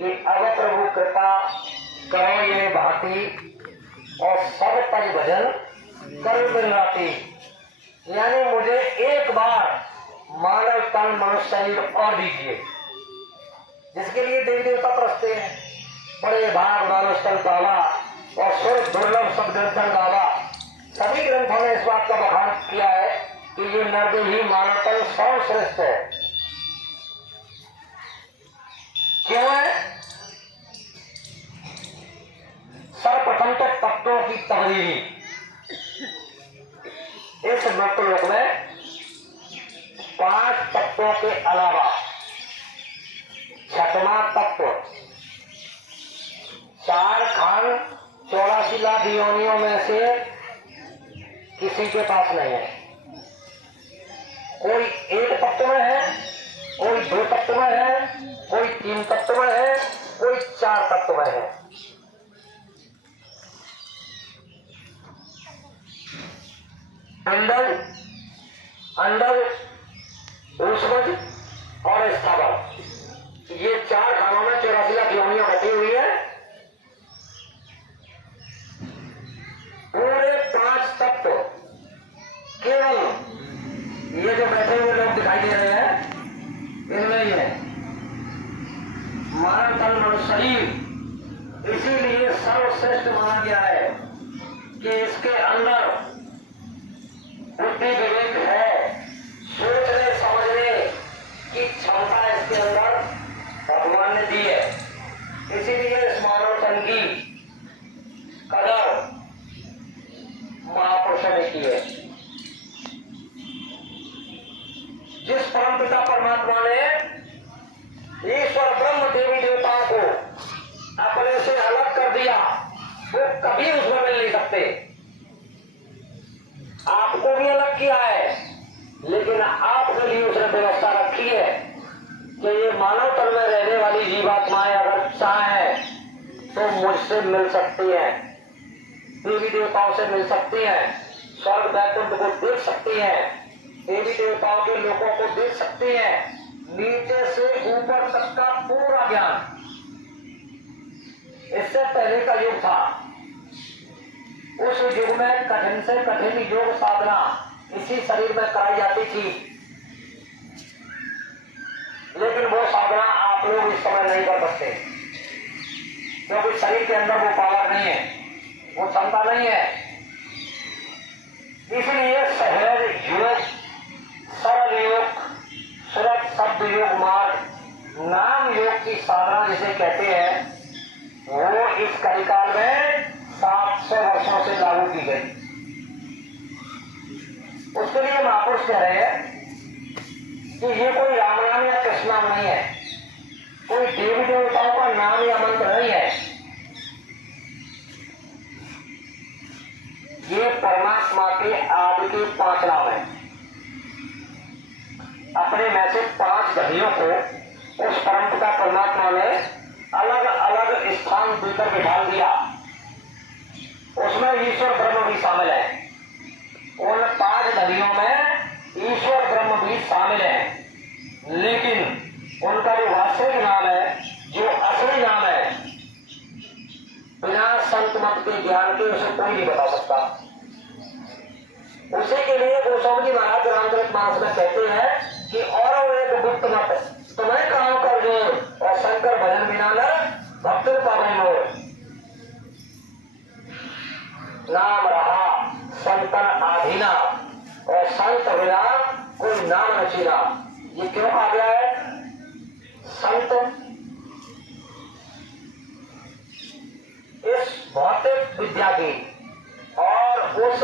कि अब प्रभु कृपा करो ये भांति और सब तज भजन करो दिन राति। यानी मुझे एक बार मानव तन मनुष्य शरीर और दीजिए, जिसके लिए देवी देवता तरसते हैं। बड़े भाग मानव स्थल पावा और सुर दुर्लभ सब ग्रंथन गावा। सभी ग्रंथों ने इस बात का बखान किया है कि ये नरदेही मानव तन सर्वश्रेष्ठ है। क्यों है? सर्वप्रथम तो तत्वों की तबदीली। इस मृतलोक में 5 तत्वों के अलावा 6वां तत्व 4 खान 84 लाख योनियों में से किसी के पास नहीं है। कोई 1 तत्व में है, कोई 2 तत्व में है, कोई 3 तत्व में है, कोई 4 तत्व में है। अंडर ऊष्मज और स्थावर, ये 4 खानों में 84 लाख योनियां बटी हुई है। पूरे 5 तत्व केवल ये जो बैठे हुए लोग दिखाई दे रहे हैं इनमें ही है। मानव तन मनुष्य शरीर इसीलिए सर्वश्रेष्ठ माना गया है कि इसके अंदर बुद्धि विवेक है, सोचने समझने की क्षमता इसके अंदर भगवान ने दी है। इसीलिए इस मानव तन की कदर महापुरुषों ने की है। जिस परमपिता परमात्मा ने ईश्वर ब्रह्म देवी देवताओं को अपने से अलग कर दिया, वो कभी उसमें मिल नहीं सकते। आपको भी अलग किया है, लेकिन आपके लिए उसने व्यवस्था रखी है कि ये मानव तन में रहने वाली जीवात्माएं अगर चाहें तो मुझसे मिल सकती हैं, देवी देवताओं से मिल सकती हैं, स्वर्ग वैकुंठ को देख सकती हैं, देवी देवताओं के लोगों को देख सकती हैं, नीचे से ऊपर तक का पूरा ज्ञान। इससे पहले का युग था, उस युग में कठिन से कठिन योग साधना इसी शरीर में कराई जाती थी, लेकिन वो साधना आप लोग इस समय नहीं कर सकते, क्योंकि शरीर के अंदर वो पावर नहीं है, वो क्षमता नहीं है। इसलिए सहज योग, सरल योग, सुरत शब्द योग मार्ग, नाम योग की साधना जिसे कहते हैं, वो इस कलिकाल में 700 वर्षों से लागू की गई। उसके लिए महापुरुष कह रहे हैं कि ये कोई राम नाम या कृष्ण नाम नहीं है, कोई देवी देवताओं का नाम या मंत्र नहीं है। ये परमात्मा के आदि के 5 नाम है। अपने में से 5 गधियों को उस परमपिता परमात्मा ने अलग अलग स्थान देकर बिठा दिया। उसमें ईश्वर ब्रह्म भी शामिल है। उन 5 नदियों में ईश्वर ब्रह्म भी शामिल है, लेकिन उनका जो वास्तविक नाम है, जो असली नाम है, बिना संत मत के ज्ञान के उसे कोई नहीं बता सकता। उसी के लिए गोस्वामी जी महाराज रामचरितमानस में कहते हैं कि और एक गुप्त मत तुम्हें काम कर दो और शंकर भजन बिना न भक्त पावन हो। नाम रहा संतन आधीना और संत बिना कोई नाम न चीना। ये क्यों कहा गया है? संत इस भौतिक विद्या की और उस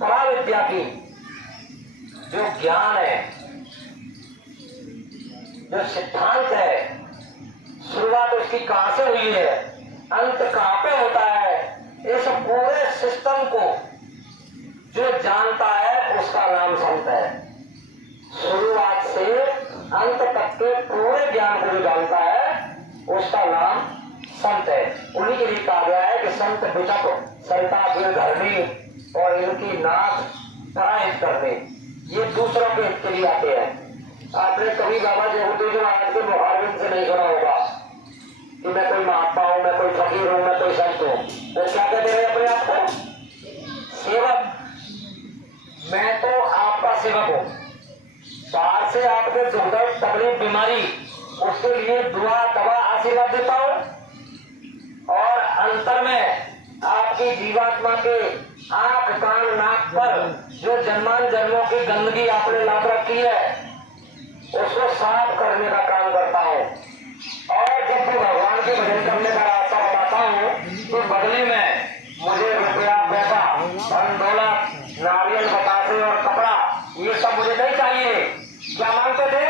परा विद्या की जो ज्ञान है, जो सिद्धांत है, शुरुआत उसकी कहां से हुई है, अंत कहां पे होता है, इस पूरे सिस्टम को जो जानता है उसका नाम संत है। शुरुआत से अंत तक के पूरे ज्ञान को जो जानता है उसका नाम संत है। उन्हीं के लिए कहा गया है कि संत बिचक सरिता बिन धरनी और इनकी नाथ पराहित करने। ये दूसरों के हित के लिए आते हैं। आपने कभी बाबा जगदीश महाराज के मुखारबिंद से नहीं सुना होगा कि मैं कोई महात्मा हूं, मैं कोई फकीर हूं, मैं कोई संत हूं। वो क्या कहते रहे अपने आप को? सेवक। मैं तो आपका सेवक हूं। बाहर से आपके दुख दर्द तकलीफ बीमारी उसके लिए दुआ दवा आशीर्वाद देता हूं, और अंतर में आपकी जीवात्मा के आंख कान नाक पर जो जन्मान जन्मों की गंदगी आपने लाद रखी है उसको साफ करने का काम करता हूँ। और जब भी भगवान के भजन करने का रास्ता बताता हूँ तो बदले में मुझे रुपया पैसा धन दौलत नारियल बतासे और कपड़ा ये सब मुझे नहीं चाहिए। क्या मांगते थे?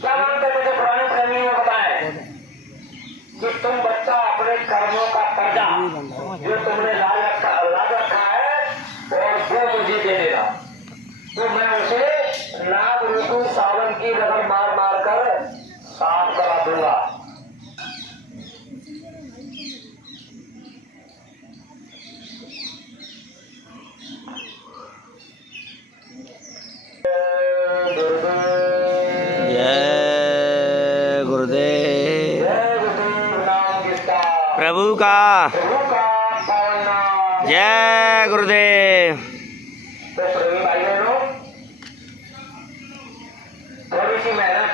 क्या मांगते थे? जो पुराने प्रेमी में बताए कि तुम बच्चा अपने कर्मों का कर्जा जो तुमने लाद रखा है और वो मुझे दे देना, तो मैं उसे नाग ऋतु सावन की रगड़ मार मार कर साफ करा दूंगा। जय गुरुदेव। जय गुरुदेव नाम किसका? प्रभु का। प्रभु का पावन नाम। जय गुरुदेव। तो प्रेमी भाई बहनों, थोड़ी सी मेहनत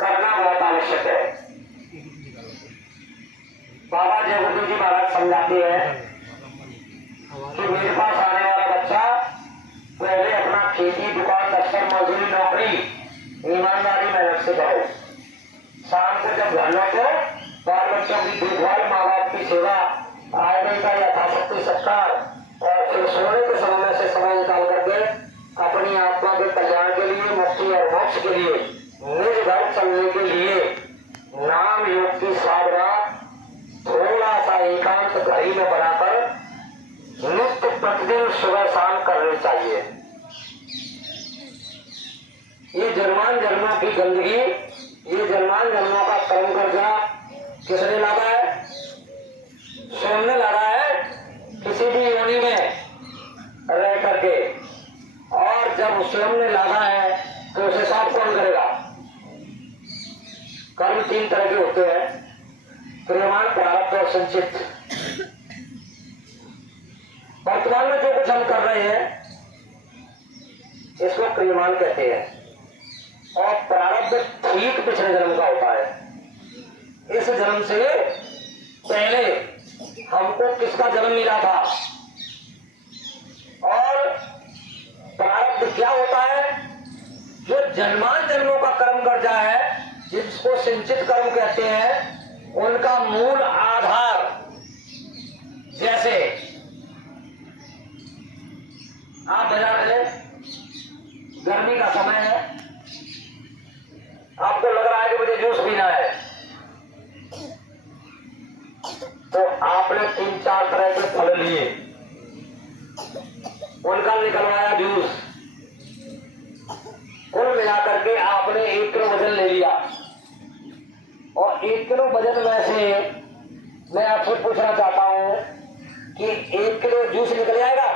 करना बहुत आवश्यक है। बाबा जय गुरु जी महाराज समझाते हैं कि मेरे पास आने वाला बच्चा पहले अपना खेती दुकान दफ्तर मजदूरी नौकरी ईमानदारी मेहनत से करो। शाम को जब घर लौटो बाल बच्चों की देखभाल माँ बाप की सेवा आय व्यय का यथाशक्ति सत्कार और फिर सोने के समय में से समय निकाल करके अपनी आत्मा के कल्याण के लिए मुक्ति और मोक्ष के लिए निज घर चलने के लिए नाम योग की साधना थोड़ा सा एकांत घड़ी में बनाकर नित्य प्रतिदिन सुबह शाम करनी चाहिए। ये जन्मान जन्मों की गंदगी, ये जन्मान जन्मों का कर्म कर्जा किसने लादा है? स्वयं ने लादा है किसी भी योनि में रह करके। और जब स्वयं ने लादा है तो उसे साफ कौन करेगा? कर्म तीन तरह के होते हैं, क्रियमान प्रारब्ध और संचित। वर्तमान में जो कुछ हम कर रहे हैं इसको क्रियमान कहते हैं, और प्रारब्ध ठीक पिछले जन्म का होता है। इस जन्म से पहले हमको किसका जन्म मिला था, और प्रारब्ध क्या होता है? जो जन्मान जन्मों का कर्म कर्जा है जिसको संचित कर्म कहते हैं, उनका मूल आधार जैसे आप बाजार में गर्मी का समय है, आपको लग रहा है कि मुझे जूस पीना है, तो आपने 3-4 तरह के फल लिए, उनका निकलवाया जूस, कुल मिलाकर के आपने 1 किलो वजन ले लिया। और 1 किलो वजन में से मैं आपसे पूछना चाहता हूं कि 1 किलो जूस निकल जाएगा?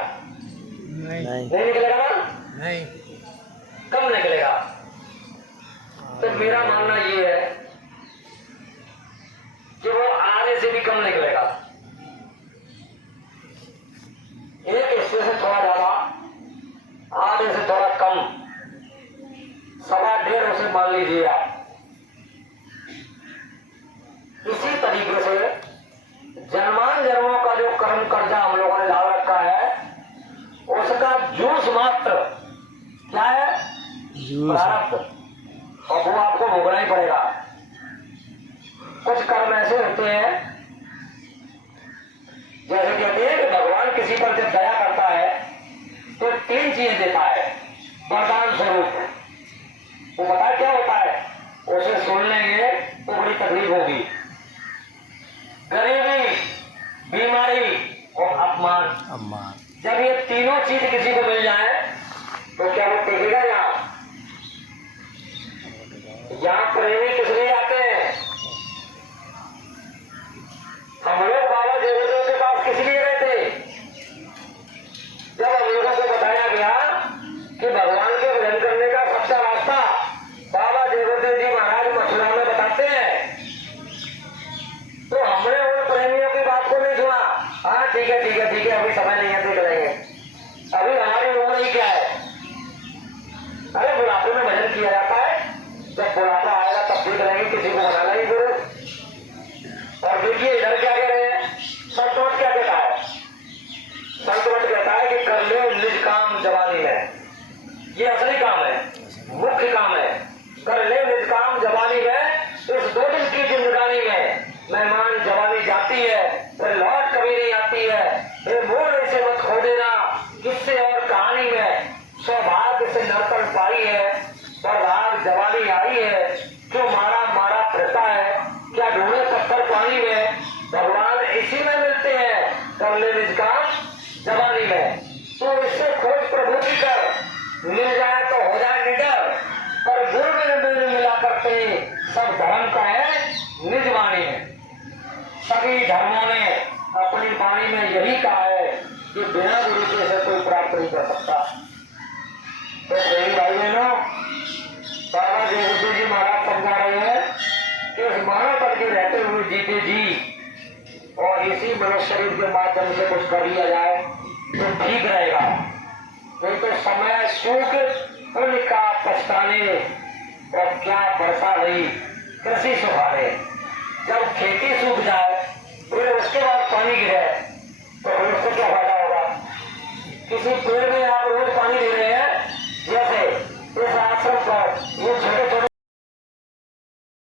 नहीं निकलेगा ना? नहीं। कम निकलेगा। तो मेरा मानना ये है कि वो आधे से भी कम निकलेगा। एक हिस्से से थोड़ा ज्यादा, आधे से थोड़ा कम, 1.5 से मान लीजिए आप। इसी तरीके से जन्मान जन्मों का जो कर्म कर्जा हम लोगों ने डाल रखा है उसका जूस मात्र क्या है? प्रारब्ध। और वो आपको भोगना ही पड़ेगा। कुछ कर्म ऐसे होते हैं जैसे कहते हैं कि भगवान किसी पर जब दया करता है तो 3 चीज देता है वरदान स्वरूप। वो पता है क्या होता है? उसे सुन लेंगे तो बड़ी तकलीफ होगी। गरीबी, बीमारी और अपमान। जब ये तीनों चीज किसी को मिल जाए तो क्या वो टिकेगा? यहाँ प्रेमी किस लिए आते हैं? हम लोग बाबा देवताओं के पास किस लिए गए थे? जब हम लोगों को बताया गया कि भगवान के भजन करने का सच्चा रास्ता बाबा देवदेव जी महाराज मथुरा में बताते हैं किया जाता है। जब बुढ़ापा आएगा तब देख लेंगे, किसी को बनाना ही गुरु। और देखिए इधर क्या कह रहे हैं, संतोष क्या कहता है, संतोष कहता है कि कर ले निज काम जवानी में। ये असली काम है, मुख्य काम है। कर ले निज काम जवानी में। इस 2 दिन की जिंदगानी में मेहमान जवानी जाती है, फिर लौट कभी नहीं आती है। ये मोड़ इसे मत खो देना, किससे और कहानी में सौभाग्य से नरकल पाई है, पर रात जवानी आई है। जो मारा मारा फिरता है, क्या ढूंढे पत्थर पानी में। भगवान इसी में मिलते हैं, कर ले निज काम जवानी में। तो इससे खोज प्रभु की कर, मिल जाए तो हो जाए निडर। पर गुरु में मिला करते सब धर्म का है निज वाणी में। सभी धर्मों ने अपनी वाणी में यही कहा है कि बिना गुरु के से कोई प्राप्त नहीं कर सकता। तो प्रेमी भाई बहनों, बाबा देवजी जी महाराज समझा रहे हैं कि इस मानव तन के रहते हुए जीते जी और इसी मनुष्य शरीर के माध्यम से कुछ कर लिया जाए तो ठीक रहेगा। नहीं तो समय सुख उनका पछताने और क्या वर्षा रही कृषि सुखाने। जब खेती सूख जाए फिर उसके बाद पानी गिरे तो उससे क्या फायदा होगा। किसी पेड़